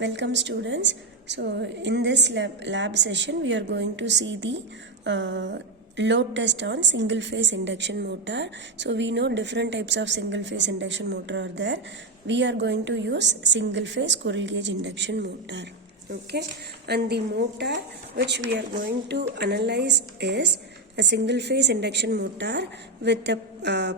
Welcome students. So in this lab session we are going to see the load test on single phase induction motor. So we know different types of single phase induction motor are there. We are going to use single phase squirrel cage induction motor. Okay, and the motor which we are going to analyze is a single phase induction motor with a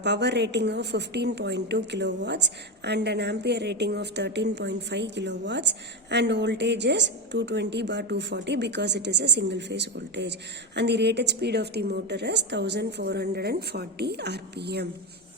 power rating of 15.2 kilowatts and an ampere rating of 13.5 kilowatts and voltage is 220 bar 240 because it is a single phase voltage, and the rated speed of the motor is 1440 rpm.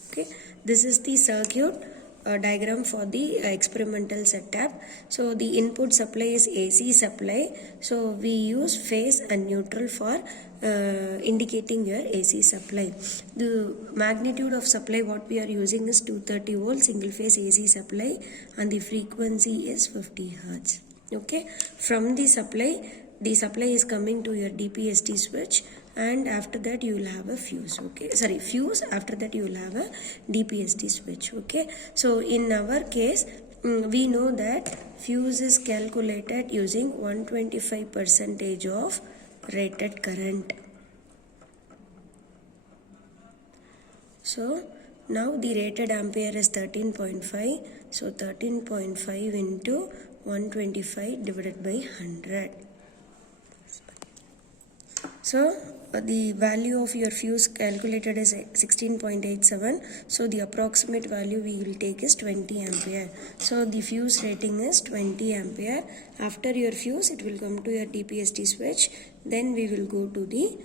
Okay, this is the circuit diagram for the experimental setup. So the input supply is AC supply. So we use phase and neutral for indicating your AC supply. The magnitude of supply what we are using is 230 volt single phase AC supply and the frequency is 50 hertz. Okay, from the supply is coming to your DPST switch, and after that you will have a fuse. Okay, sorry, fuse. After that you will have a DPST switch. Okay, so in our case we know that fuse is calculated using 125% of rated current. So now the rated ampere is 13.5. So 13.5 into 125 divided by 100. So the value of your fuse calculated is 16.87. So the approximate value we will take is 20 ampere. So the fuse rating is 20 ampere. After your fuse it will come to your DPST switch. Then we will go to the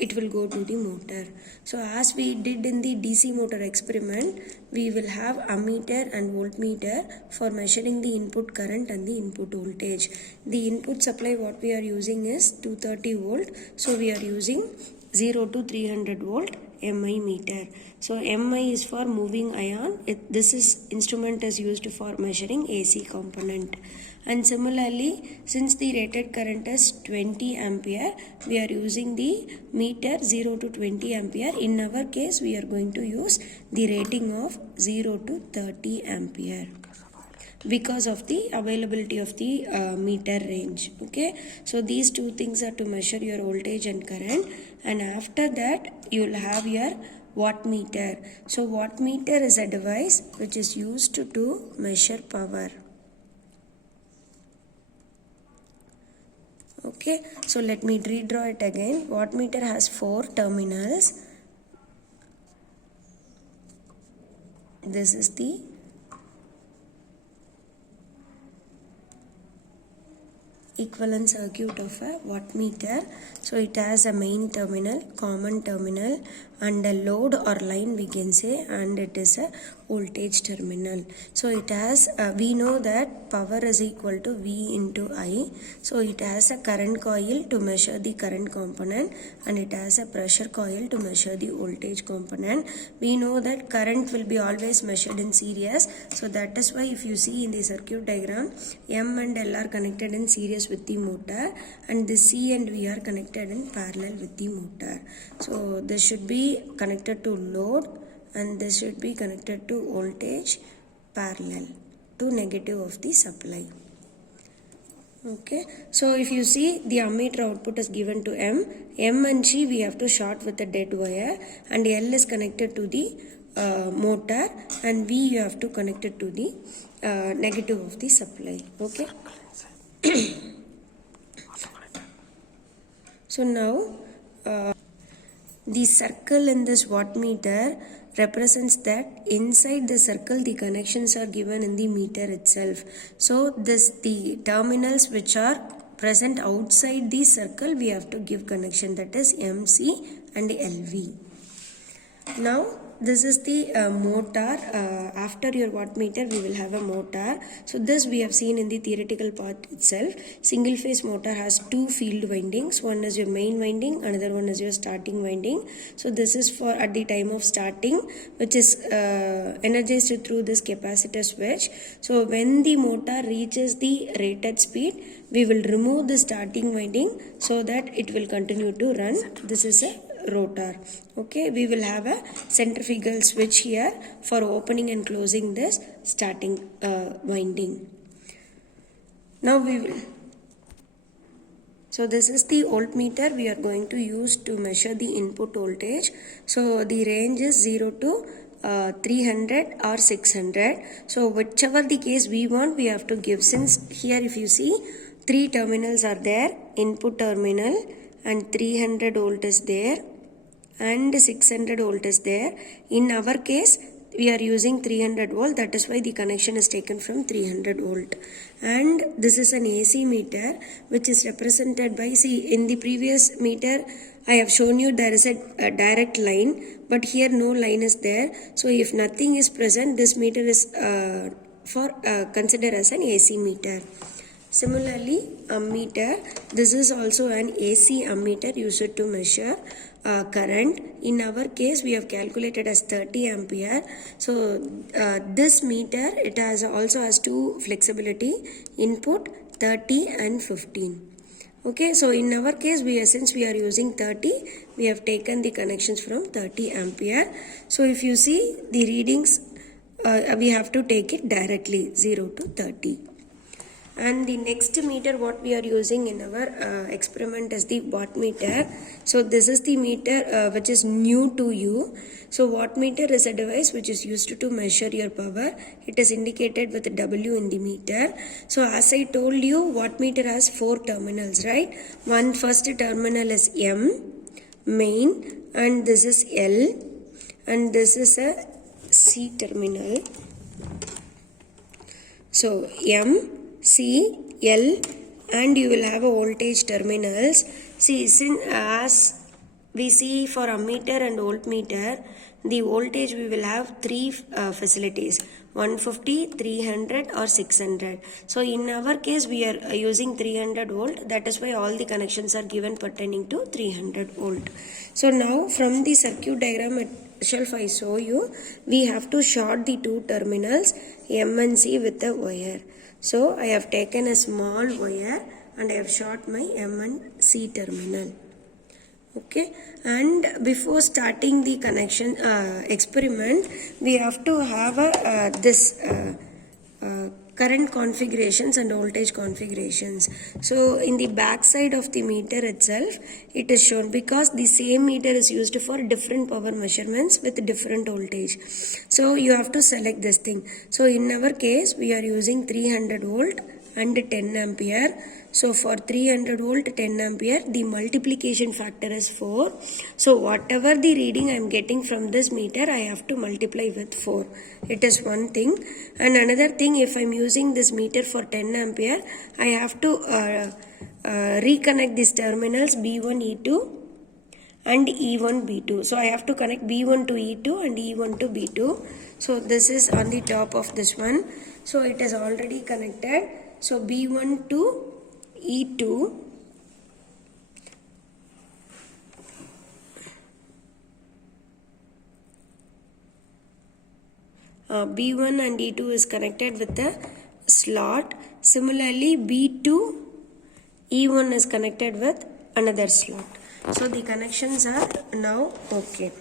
it will go to the motor. So as we did in the DC motor experiment, we will have ammeter and voltmeter for measuring the input current and the input voltage. The input supply what we are using is 230 volt. So we are using 0 to 300 volt MI meter. So MI is for moving ion. This instrument is used for measuring AC component. And similarly, since the rated current is 20 ampere, we are using the meter 0 to 20 ampere. In our case, we are going to use the rating of 0 to 30 ampere because of the availability of the meter range. Okay, so these two things are to measure your voltage and current, and after that you will have your wattmeter. So wattmeter is a device which is used to measure power. Okay, so let me redraw it again. Wattmeter has 4 terminals. This is the equivalent circuit of a wattmeter. So it has a main terminal, common terminal, and a load or line we can say, and it is a voltage terminal. So it has we know that power is equal to V into I. So it has a current coil to measure the current component, and it has a pressure coil to measure the voltage component. We know that current will be always measured in series. So that is why if you see in the circuit diagram, M and L are connected in series with the motor, and the C and V are connected in parallel with the motor. So this should be connected to load, and this should be connected to voltage parallel to negative of the supply. Okay, so if you see the ammeter output is given to M and G we have to short with a dead wire, and L is connected to the motor, and V you have to connect it to the negative of the supply. Okay. So now the circle in this wattmeter represents that inside the circle the connections are given in the meter itself. So the terminals which are present outside the circle we have to give connection, that is MC and LV. Now this is the motor. After your wattmeter we will have a motor. So this we have seen in the theoretical part itself. Single phase motor has 2 field windings. One is your main winding, another one is your starting winding. So this is for at the time of starting, which is energized through this capacitor switch. So when the motor reaches the rated speed, we will remove the starting winding so that it will continue to run. This is a rotor. Okay, we will have a centrifugal switch here for opening and closing this starting winding. Now we will. So this is the voltmeter we are going to use to measure the input voltage. So the range is 0 to 300 or 600. So whichever the case we want, we have to give. Since here if you see, 3 terminals are there, input terminal, and 300 volt is there and 600 volt is there. In our case, we are using 300 volt, that is why the connection is taken from 300 volt. And this is an AC meter which is represented by, see, in the previous meter I have shown you there is a direct line, but here no line is there. So if nothing is present, this meter is considered as an AC meter. Similarly, ammeter, this is also an AC ammeter used to measure current. In our case, we have calculated as 30 ampere. So this meter, it also has two flexibility, input 30 and 15. Okay, so in our case, since we are using 30, we have taken the connections from 30 ampere. So if you see the readings, we have to take it directly 0 to 30. And the next meter what we are using in our experiment is the wattmeter. So this is the meter which is new to you. So wattmeter is a device which is used to measure your power. It is indicated with W in the meter. So as I told you, wattmeter has 4 terminals, right? One first terminal is M, main, and this is L, and this is a C terminal. So M, C, L, and you will have a voltage terminals. See, as we see for ammeter and voltmeter, the voltage we will have 3 facilities, 150, 300 or 600. So in our case we are using 300 volt, that is why all the connections are given pertaining to 300 volt. So now from the circuit diagram itself I show you, we have to short the 2 terminals M and C with a wire. So I have taken a small wire and I have short my M and C terminal. Okay, and before starting the connection experiment, we have to have this current configurations and voltage configurations. So in the back side of the meter itself, it is shown because the same meter is used for different power measurements with different voltage. So you have to select this thing. So in our case, we are using 300 volt and 10 ampere. So for 300 volt 10 ampere, the multiplication factor is 4. So whatever the reading I am getting from this meter, I have to multiply with 4. It is one thing. And another thing, if I am using this meter for 10 ampere, I have to reconnect these terminals B1 E2 and E1 B2. So I have to connect B1 to E2 and E1 to B2. So this is on the top of this one. So it is already connected. So B1 to E2, B1 and E2 is connected with the slot. Similarly, B2, E1 is connected with another slot. So the connections are now okay.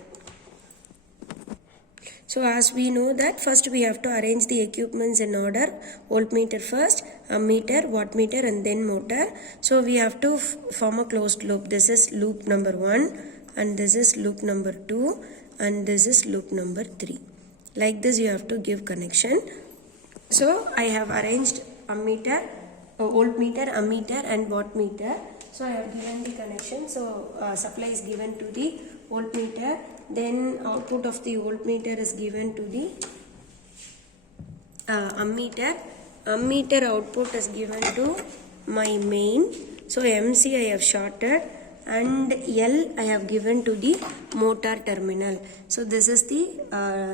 So as we know that first we have to arrange the equipments in order. Voltmeter first, ammeter, wattmeter and then motor. So we have to form a closed loop. This is loop number 1 and this is loop number 2 and this is loop number 3. Like this you have to give connection. So I have arranged ammeter, voltmeter, ammeter and wattmeter. So I have given the connection. So supply is given to the voltmeter. Then output of the voltmeter is given to the ammeter. Ammeter output is given to my main. So MC I have shorted and L I have given to the motor terminal. So this is the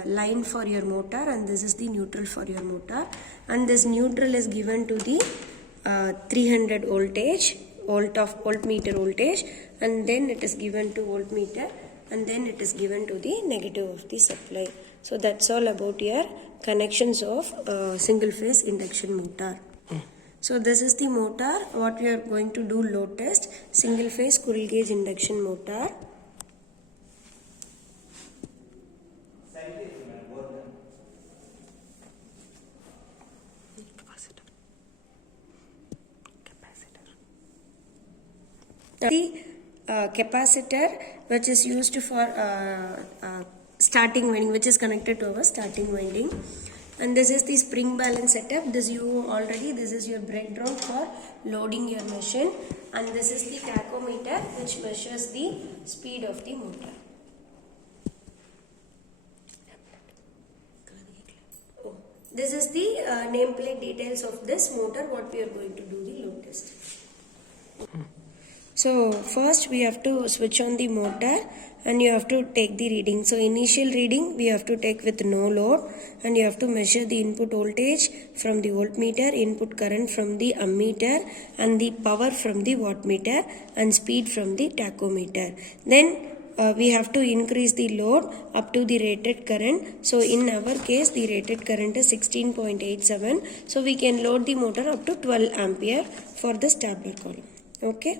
line for your motor and this is the neutral for your motor. And this neutral is given to the 300 voltmeter voltage, and then it is given to voltmeter, and then it is given to the negative of the supply. So that's all about your connections of single phase induction motor. So this is the motor what we are going to do load test, single phase squirrel cage induction motor. The capacitor which is used for starting winding, which is connected to our starting winding. And this is the spring balance setup. This is your breadboard for loading your machine, and this is the tachometer which measures the speed of the motor. This is the nameplate details of this motor, what we are going to do the load test. So first we have to switch on the motor and you have to take the reading. So initial reading we have to take with no load, and you have to measure the input voltage from the voltmeter, input current from the ammeter, and the power from the wattmeter, and speed from the tachometer. Then we have to increase the load up to the rated current. So in our case the rated current is 16.87. So we can load the motor up to 12 ampere for this tabular column. Okay.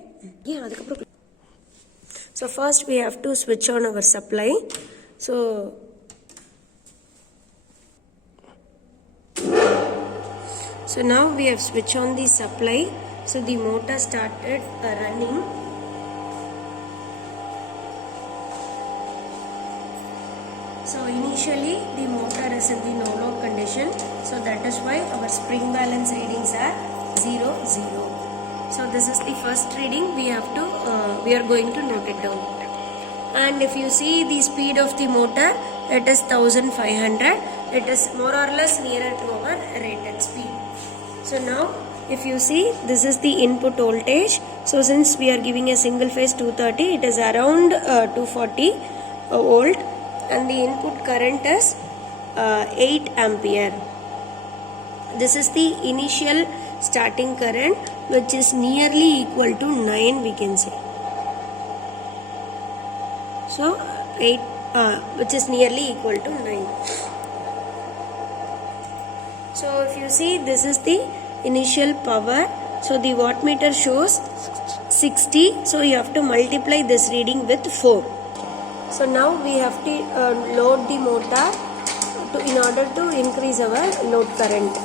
So first we have to switch on our supply. So now we have switched on the supply. So the motor started running. So initially the motor is in the no load condition. So that is why our spring balance readings are 0, 0. So this is the first reading. We are going to note it down. And if you see the speed of the motor, it is 1500. It is more or less nearer to our rated speed. So now if you see, this is the input voltage. So since we are giving a single phase 230, it is around 240 volt, and the input current is 8 ampere. This is the initial starting current, which is nearly equal to 9, we can say. So 8 which is nearly equal to 9. So if you see, this is the initial power. So the wattmeter shows 60. So you have to multiply this reading with 4. So now we have to load the motor in order to increase our load current.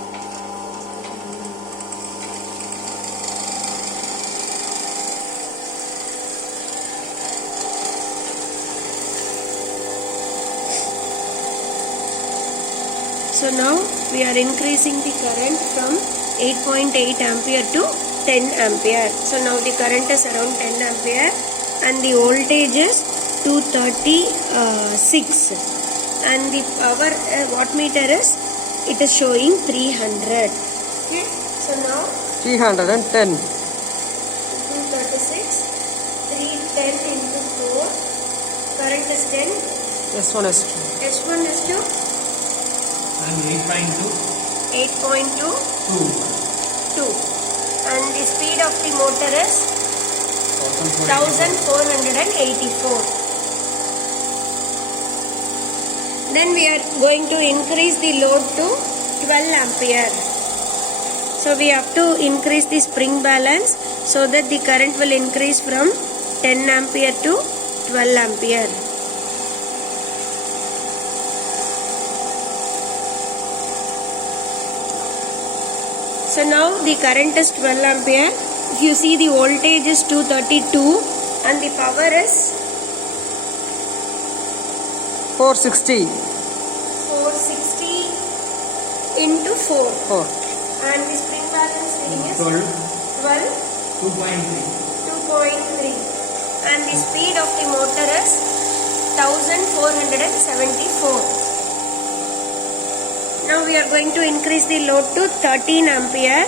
So now we are increasing the current from 8.8 ampere to 10 ampere. So now the current is around 10 ampere and the voltage is 236, and the power wattmeter is showing 300. Okay. So now 310. 236, 310 into 4. Current is 10. S1 S2. S1 is 2. And 8.2. 8.2. 2. And the speed of the motor is 1484. Then we are going to increase the load to 12 ampere. So we have to increase the spring balance so that the current will increase from 10 ampere to 12 ampere. So now the current is 12 ampere. If you see, the voltage is 232 and the power is 460. 460 into 4. And the spring balance reading is 12. 2.3. And the speed of the motor is 1474. Now we are going to increase the load to 13 ampere.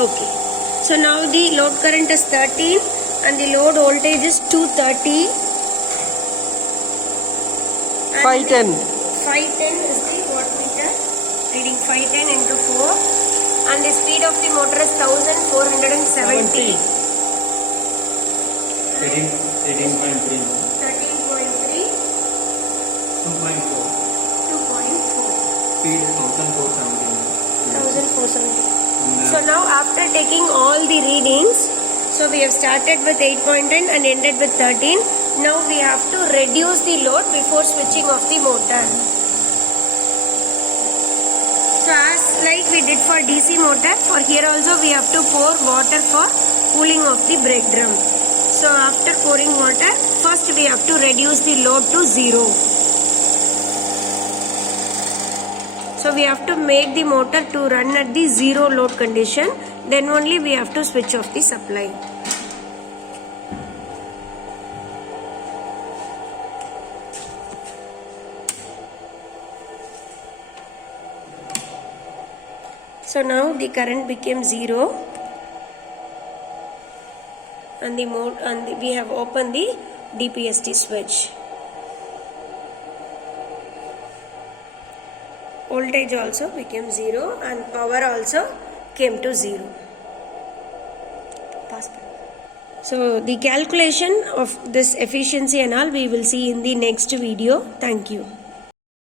Okay. So now the load current is 13 and the load voltage is 230. 510. 510 is the wattmeter, reading 510 into 4, and the speed of the motor is 1470. 13.3. 2.4. Speed 1470. So now after taking all the readings, so we have started with 8.10 and ended with 13. Now we have to reduce the load before switching off the motor. So as like we did for DC motor, for here also we have to pour water for cooling of the brake drum. So after pouring water, first we have to reduce the load to 0. So we have to make the motor to run at the 0 load condition, then only we have to switch off the supply. So now the current became 0 and we have opened the DPST switch. Voltage also became 0 and power also came to 0. So the calculation of this efficiency and all we will see in the next video. Thank you.